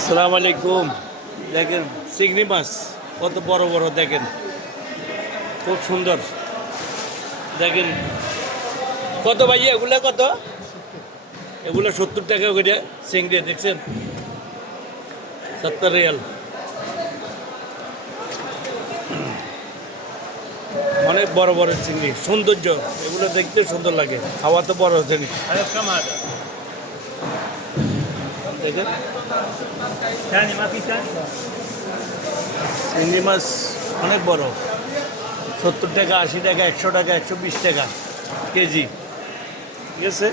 আসসালামু আলাইকুম। দেখেন চিংড়ি মাছ কত বড় বড়, দেখেন খুব সুন্দর। দেখেন কত ভাই এগুলো, কত এগুলো 70 টাকা করে চিংড়ি, দেখছেন 70 রিয়াল। অনেক বড় বড় চিংড়ি, সৌন্দর্য, এগুলো দেখতে সুন্দর লাগে, খাওয়া তো বড় জিনিস। দেখেন চিংড়ি মাছ অনেক বড়, 70 টাকা, 80 টাকা, 100 টাকা, 120 টাকা কেজি, ঠিক আছে।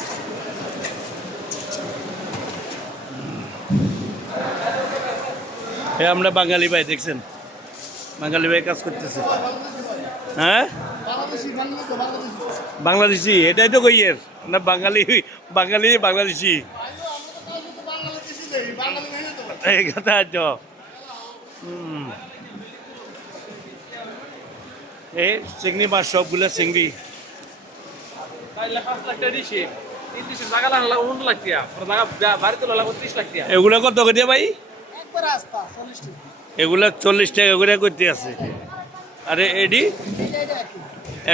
আমরা বাঙালি ভাই, দেখছেন বাঙালি ভাই কাজ করতেছে। হ্যাঁ, বাংলাদেশি, এটাই তো কইয়ের না, বাঙালি বাঙালি বাংলাদেশি, এই কথা তো। এই চিংড়ি মাছ সবগুলো চিংড়ি। এগুলো কত করে ভাই? এগুলা 40 টাকা করে করতে আছে। আরে এডি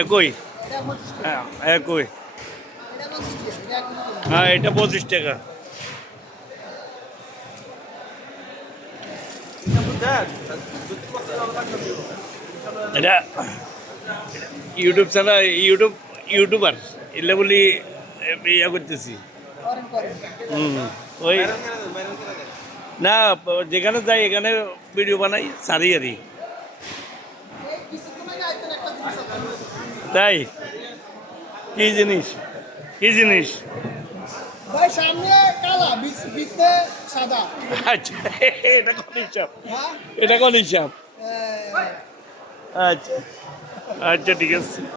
একই, হ্যাঁ একই, হ্যাঁ এটা 25 টাকা। এটা ইউটিউব চ্যানেল, ইউটিউবার এলে বলি ইয়া করতেছি। ওই না, যেখানে যাই এখানে ভিডিও বানাই, সারি আরি, তাই কি জিনিস, কি জিনিস? ভাই সামনে কালা, ভিতরে সাদা। আচ্ছা, এটা কোন হিসাব? এটা কোন হিসাব? আচ্ছা আচ্ছা, ঠিক আছে।